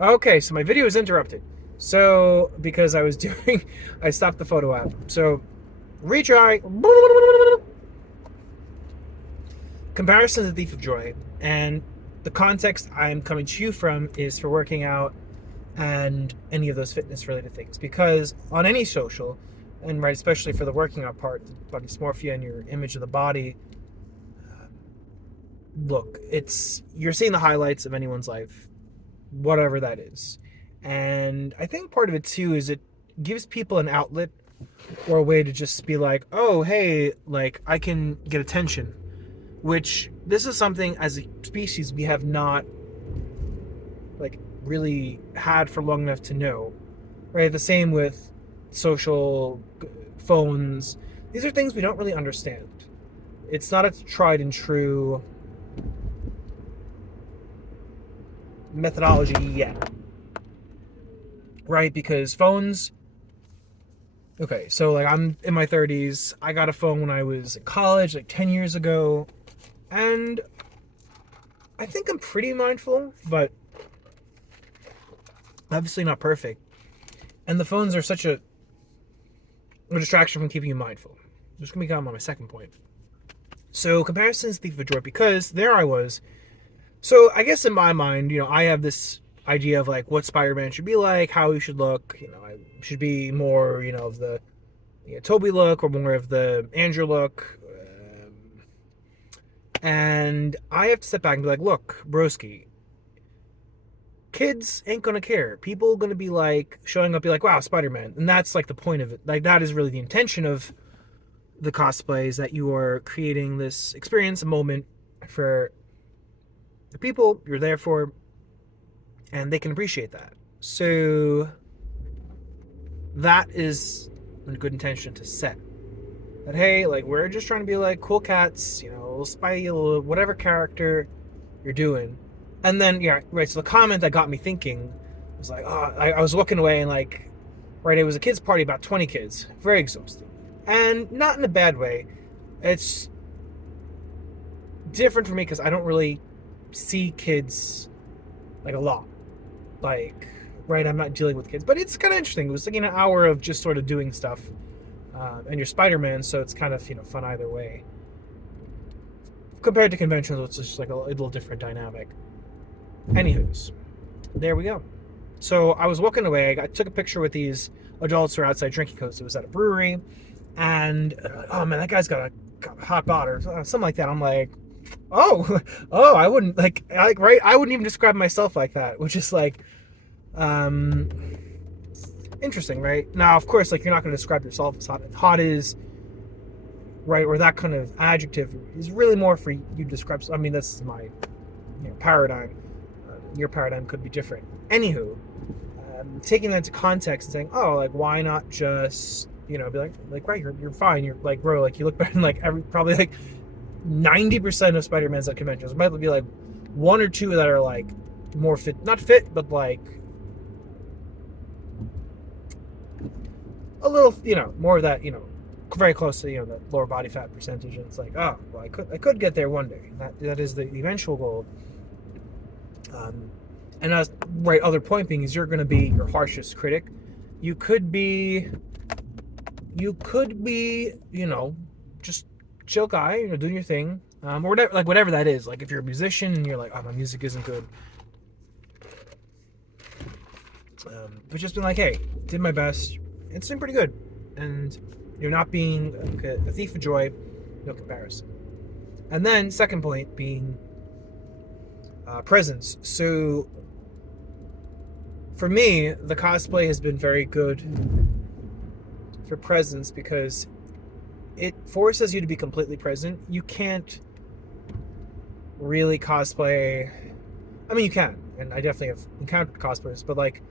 Okay, so my video was interrupted. So, because I was doing, I stopped the photo app. So, retry. Comparison to the Thief of Joy. And the context I'm coming to you from is for working out and any of those fitness related things. Because on any social, and right, especially for the working out part, body dysmorphia and your image of the body, look, you're seeing the highlights of anyone's life, whatever that is. And I think part of it too is it gives people an outlet or a way to just be like, oh, hey, like I can get attention. Which this is something as a species we have not like really had for long enough to know. Right? The same with social phones. These are things we don't really understand. It's not a tried and true methodology yet. Right? Because phones. Okay, so like I'm in my 30s. I got a phone when I was in college, like 10 years ago. And I think I'm pretty mindful, but obviously not perfect. And the phones are such a distraction from keeping you mindful. This is going to become on my second point. So comparisons thief of joy, because there I was. So I guess in my mind, I have this idea of like what Spider-Man should be like, how he should look. I should be more, of the Toby look or more of the Andrew look. And I have to step back and be like, look, broski, kids ain't gonna care. People gonna be like showing up, be like, wow, Spider-Man, and that's like the point of it. Like that is really the intention of the cosplay, is that you are creating this experience, a moment for the people you're there for, and they can appreciate that. So that is a good intention to set. That hey, like we're just trying to be like cool cats, little Spidey, little whatever character you're doing. And then yeah, right. So the comment that got me thinking was like, oh, I was looking away and like, right, it was a kids' party, about 20 kids, very exhausting, and not in a bad way. It's different for me because I don't really see kids like a lot, like right. I'm not dealing with kids, but it's kind of interesting. It was like an hour of just sort of doing stuff, and you're Spider-Man, so it's kind of fun either way. Compared to conventions, it's just like a little different dynamic. Anywho's, there we go. So I was walking away. I took a picture with these adults who are outside drinking because it was at a brewery, and oh man, that guy's got a hot bod or something like that. I'm like, oh, oh, I wouldn't right. I wouldn't even describe myself like that, which is like, um, interesting, right? Now, of course, like you're not going to describe yourself as hot. Hot is right, or that kind of adjective is really more for you to describe. I mean, that's my paradigm. Your paradigm could be different. Anywho, taking that into context and saying, oh, like why not just be like right, you're fine. You're like, bro, like you look better than like probably like 90% of Spider-Man's at conventions. There might be like one or two that are like more fit, not fit, but like a little, more of that, very close to the lower body fat percentage. And it's like, oh, well, I could get there one day. That is the eventual goal. And as right, other point being is you're going to be your harshest critic. You could be, just chill guy, doing your thing, or whatever that is. Like if you're a musician and you're like, oh, my music isn't good, but just being like, hey, did my best. It's been pretty good, and you're not being a thief of joy. No comparison. And then second point being presence. So for me, the cosplay has been very good for presence because it forces you to be completely present. You can't really cosplay. I mean, you can, and I definitely have encountered cosplayers, but like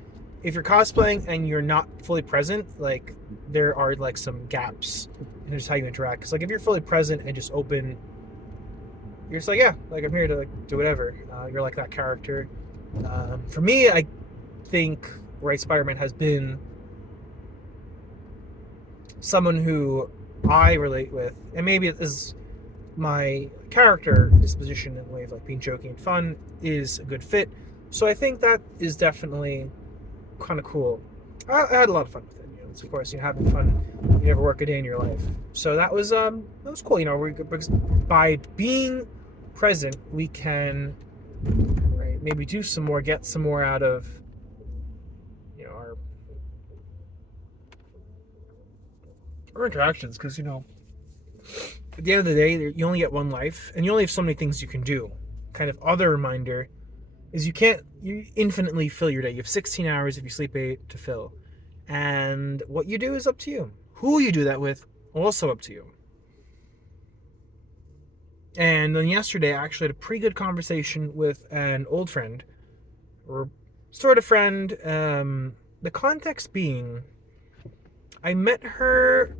if you're cosplaying and you're not fully present, like there are like some gaps in just how you interact. Because like if you're fully present and just open, you're just like, yeah, like I'm here to like do whatever. You're like that character. For me, I think right, Spider-Man has been someone who I relate with, and maybe it is my character disposition in the way of like being joking and fun is a good fit. So I think that is definitely kind of cool. I had a lot of fun with it. It's, of course, having fun. You never work a day in your life. So that was cool. Because by being present, we can maybe do some more, get some more out of our interactions. Because at the end of the day, you only get one life, and you only have so many things you can do. Kind of other reminder is you infinitely fill your day. You have 16 hours if you sleep 8 to fill. And what you do is up to you. Who you do that with, also up to you. And then yesterday, I actually had a pretty good conversation with an old friend, or sort of friend. The context being, I met her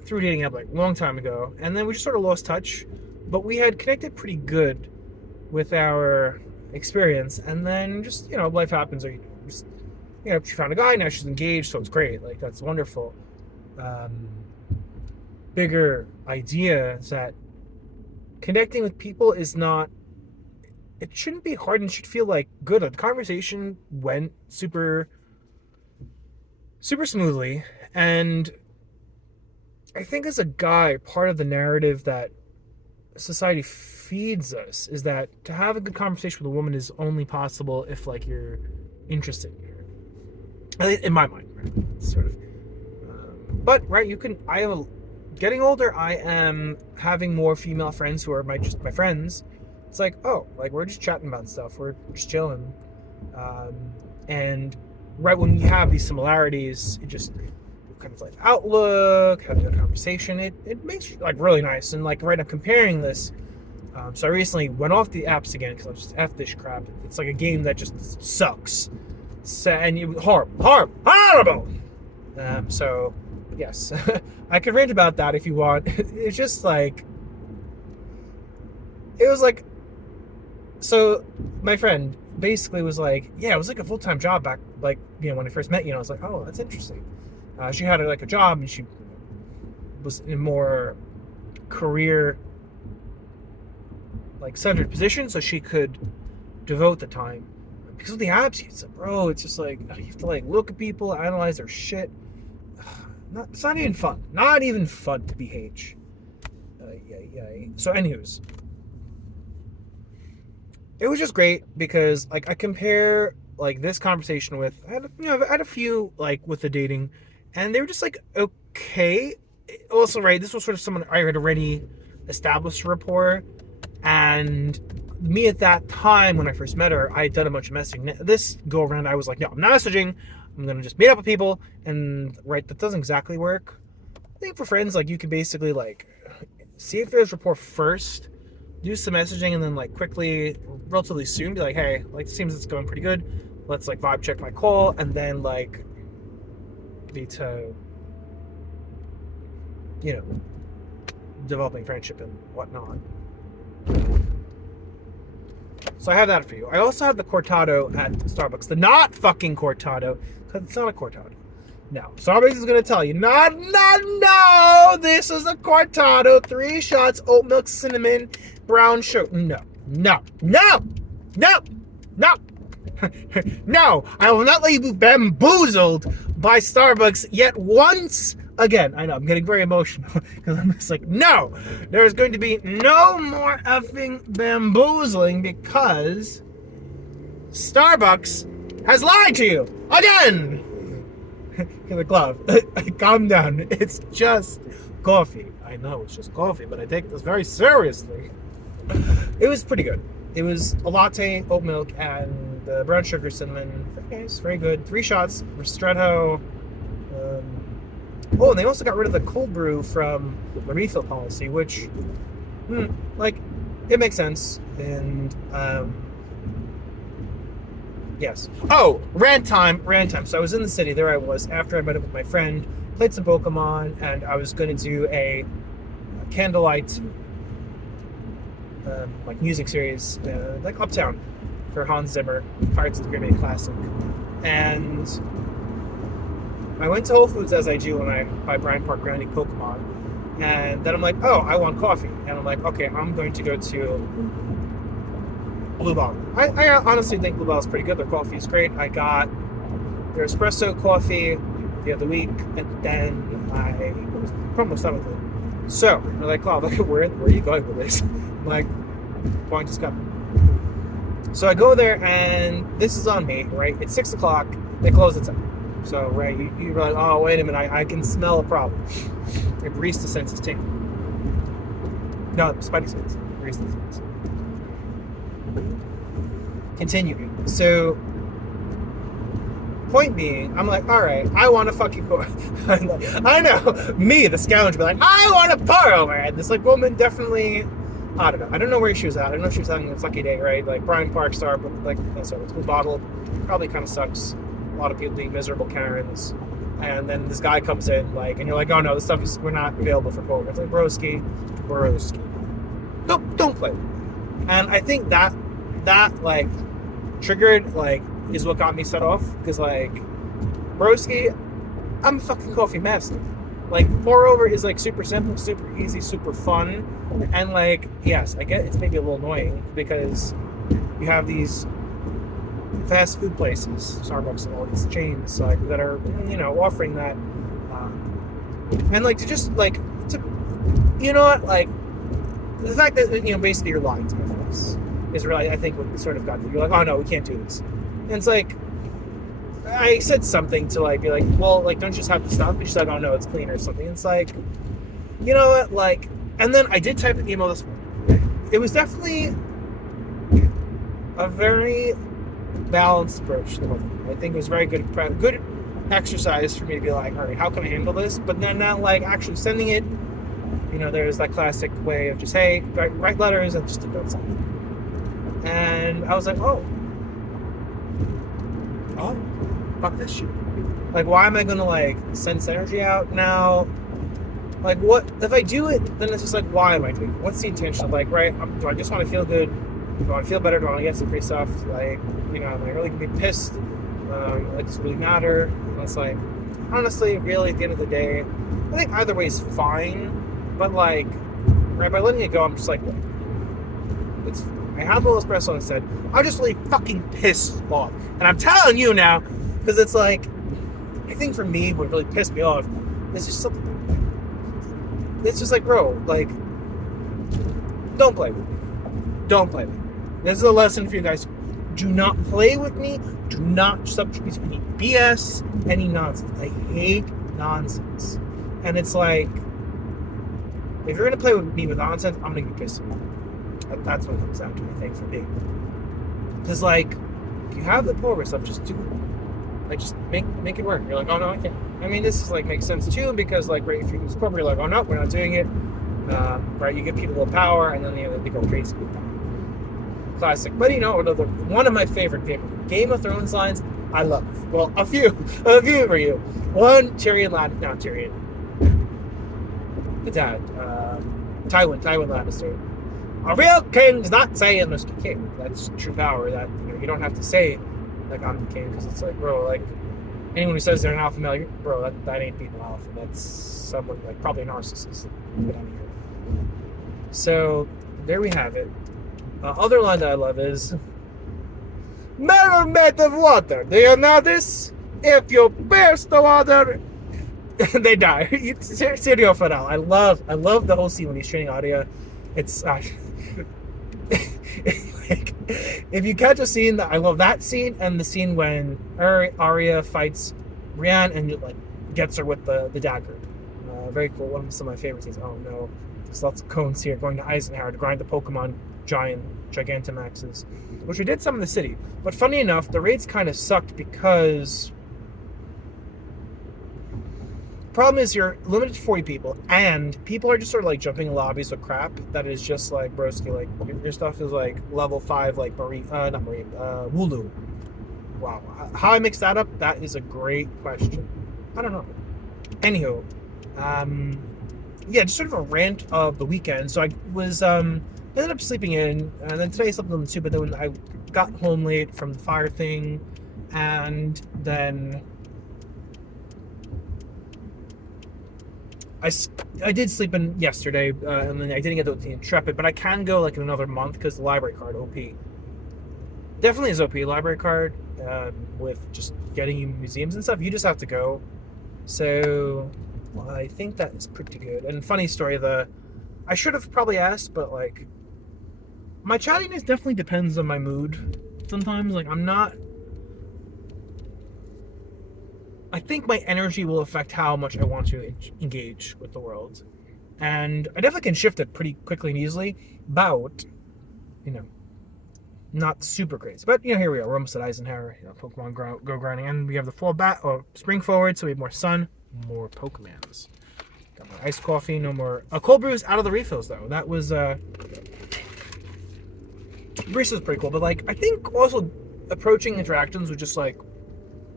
through a dating app like a long time ago, and then we just sort of lost touch, but we had connected pretty good with our experience, and then just life happens, or she found a guy, now she's engaged, so it's great, like that's wonderful. Bigger idea is that connecting with people is not, it shouldn't be hard, and should feel like good. The conversation went super smoothly, and I think as a guy, part of the narrative that society feeds us is that to have a good conversation with a woman is only possible if you're interested in her. In my mind, right? Sort of. But getting older, I am having more female friends who are just my friends. It's we're just chatting about stuff. We're just chilling. And right when you have these similarities, it just kind of outlook, having a conversation, it makes really nice. And I'm comparing this. So I recently went off the apps again because I was just F this crap. It's like a game that just sucks. So, and it was horrible. So yes, I could rant about that if you want. It's just it was so my friend basically was yeah, it was a full-time job back when I first met you. I was oh, that's interesting. She had a job, and she was in a more career centered position, so she could devote the time. Because of the apps, it's just you have to look at people, analyze their shit. It's not even fun. Not even fun to be H. So anywho's, it was just great because I compare this conversation with I had a few with the dating, and they were just okay. Also, right, this was sort of someone I had already established a rapport, and me at that time when I first met her, I had done a bunch of messaging. This go around, I was no, I'm not messaging. I'm gonna just meet up with people, and that doesn't exactly work. I think for friends, you can basically see if there's rapport first, do some messaging, and then quickly, relatively soon, be hey, it seems it's going pretty good. Let's vibe check my call, and then be to developing friendship and whatnot. So I have that for you. I also have the cortado at Starbucks. The not fucking cortado, because it's not a cortado. No. Starbucks is going to tell you, no, this is a cortado, 3 shots, oat milk, cinnamon, brown sugar. No. No, I will not let you be bamboozled by Starbucks yet once again. I know, I'm getting very emotional because I'm just no, there's going to be no more effing bamboozling because Starbucks has lied to you again. The Klav, calm down. It's just coffee. I know it's just coffee, but I take this very seriously. It was pretty good. It was a latte, oat milk, and brown sugar, cinnamon. Very nice, very good. 3 shots, ristretto. And they also got rid of the cold brew from the refill policy, which, it makes sense. And, yes. Oh, rant time. So I was in the city. There I was after I met up with my friend, played some Pokemon, and I was going to do a candlelight music series, Uptown, for Hans Zimmer, Pirates of the Caribbean classic. And I went to Whole Foods, as I do when I buy Bryant Park grounding Pokemon, and then I'm oh, I want coffee, and I'm okay, I'm going to go to Blue Bottle. I honestly think Blue Bottle is pretty good. Their coffee is great. I got their espresso coffee the other week, and then I was almost done with it. So they're like, "Klav, where are you going with this?" I'm like, point is coming. So I go there, and this is on me, right? It's 6 o'clock. They close at 7. So, right, you're like, oh, wait a minute, I can smell a problem. The barista senses tingling. No, Spidey sense. Barista sense. Continuing. So, point being, I'm like, all right, I want to fucking pour. I know, me, the scoundrel, be like, I want to pour over. And this like woman definitely, I don't know. I don't know where she was at. I don't know if she was having a fucky day, right? Like Brian Park star, but like, sorry, it's Blue Bottle. Probably kind of sucks. A lot of people being miserable Karens. And then this guy comes in, like, and you're like, oh no, this stuff is, we're not available for quote. It's like, broski. Don't play with me. And I think that like triggered, like, is what got me set off. Because like, broski, I'm a fucking coffee master. Like, pour over is like super simple, super easy, super fun. And like, yes, I get it's maybe a little annoying because you have these fast food places, Starbucks and all these chains, like, that are, offering that. And like, to just like, to, you know what, like, the fact that, basically you're lying to my face is really, I think, what sort of got you. You're like, oh no, we can't do this. And it's like, I said something to like be like, well, like, don't you just have to stop? And she's like, oh no, it's clean or something. It's like, you know what, like, and then I did type an email this morning. It was definitely a very balanced approach to the whole thing. I think it was very good exercise for me to be like, all right, how can I handle this? But then not like actually sending it. There's that classic way of just, hey, write letters and just don't send it. And I was like, oh, fuck this shit. Like, why am I gonna like send this energy out now? Like, what if I do it? Then it's just like, why am I doing it? What's the intention of, like, right? Do I just want to feel good? Do I want to feel better? Do I want to get some free stuff? Like, am I really gonna be pissed? Like, does it really matter? And it's like, honestly, really, at the end of the day, I think either way is fine. But like, right, by letting it go, I'm just like, I had a little espresso instead. I'm just really fucking pissed off, and I'm telling you now, because it's like, I think for me, what really pissed me off is just something. It's just like, bro, like, don't play with me. Don't play with me. This is a lesson for you guys. Do not play with me. Do not subject to any BS, any nonsense. I hate nonsense. And it's like, if you're going to play with me with nonsense, I'm going to get pissed. That's what it comes down to, I think, for me. Because, like, if you have the pour stuff, just do it. Like, just make it work. You're like, oh, no, I can't. I mean, this is, like, makes sense, too, because, like, right, if you use the you're like, oh, no, we're not doing it. Right, you give people a little power, and then they go crazy with that. Classic. But, one of my favorite Game of Thrones lines I love. Well, a few for you. One, Tyrion the dad, Tywin Lannister. A real king's not saying Mr. King. That's true power. That you don't have to say like I'm the king, because it's like, bro, like anyone who says they're an alpha male, bro, that ain't being an alpha. That's someone like probably a narcissist. So there we have it. Other line that I love is, "Mirror made of water. Do you know this? If you burst the water." They die. Sergio Fidel. I love the whole scene when he's training Arya. It's like, if you catch a scene I love that scene, and the scene when Arya fights Brienne and like gets her with the dagger. Very cool. One of some of my favorite scenes. Oh no, there's lots of cones here going to Eisenhower to grind the Pokemon Gigantamaxes, which we did some in the city. But funny enough, the raids kind of sucked because. Problem is you're limited to 40 people, and people are just sort of like jumping in lobbies with crap that is just like, broski, like your stuff is like level 5, like Wooloo. Wow, how I mix that up, that is a great question. I don't know. Anywho, yeah, just sort of a rant of the weekend. So I was ended up sleeping in, and then today I slept a little too, but then when I got home late from the fire thing, and then I did sleep in yesterday, and then I didn't get to the Intrepid, but I can go like in another month because the library card, OP. definitely a ZOP library card with just getting you museums and stuff. You just have to go. So well, I think that is pretty good. And funny story, I should have probably asked, but like my chattiness definitely depends on my mood. Sometimes like I think my energy will affect how much I want to engage with the world. And I definitely can shift it pretty quickly and easily, but you know, not super crazy. But you know, here we are. We're almost at Eisenhower. You know, Pokemon go grinding, and we have the fall back or spring forward, so we have more sun, more Pokemons. Got more iced coffee, no more cold brews out of the refills though. That was Barista was pretty cool, but like I think also approaching interactions with just like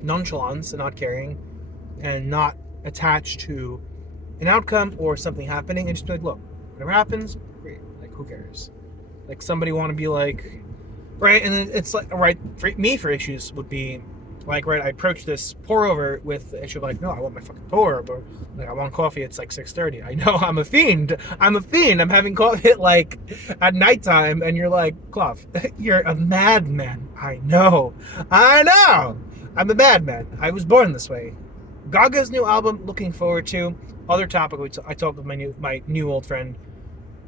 nonchalance and not caring, and not attached to an outcome or something happening, and just be like, look, whatever happens, great. Like who cares? Like somebody want to be like. Right, and then it's like, right, for issues would be, like, right, I approach this pour over with the issue of like, no, I want my fucking pour over. Like, I want coffee, it's like 6:30. I know, I'm a fiend. I'm having coffee at nighttime, and you're like, Klav, you're a madman. I know. I'm a madman. I was born this way. Gaga's new album, looking forward to. Other topic, I talked with my new old friend.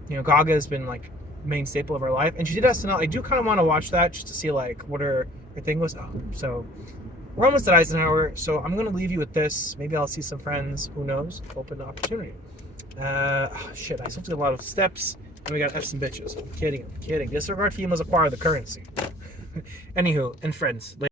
You know, Gaga's been like main staple of our life, and she did SNL. I do kind of want to watch that just to see like what her thing was. Oh, so we're almost at Eisenhower, so I'm gonna leave you with this. Maybe I'll see some friends. Who knows? Open opportunity. Shit, I still have a lot of steps, and we got F's and bitches. I'm kidding. Disregard females acquire the currency. Anywho, and friends.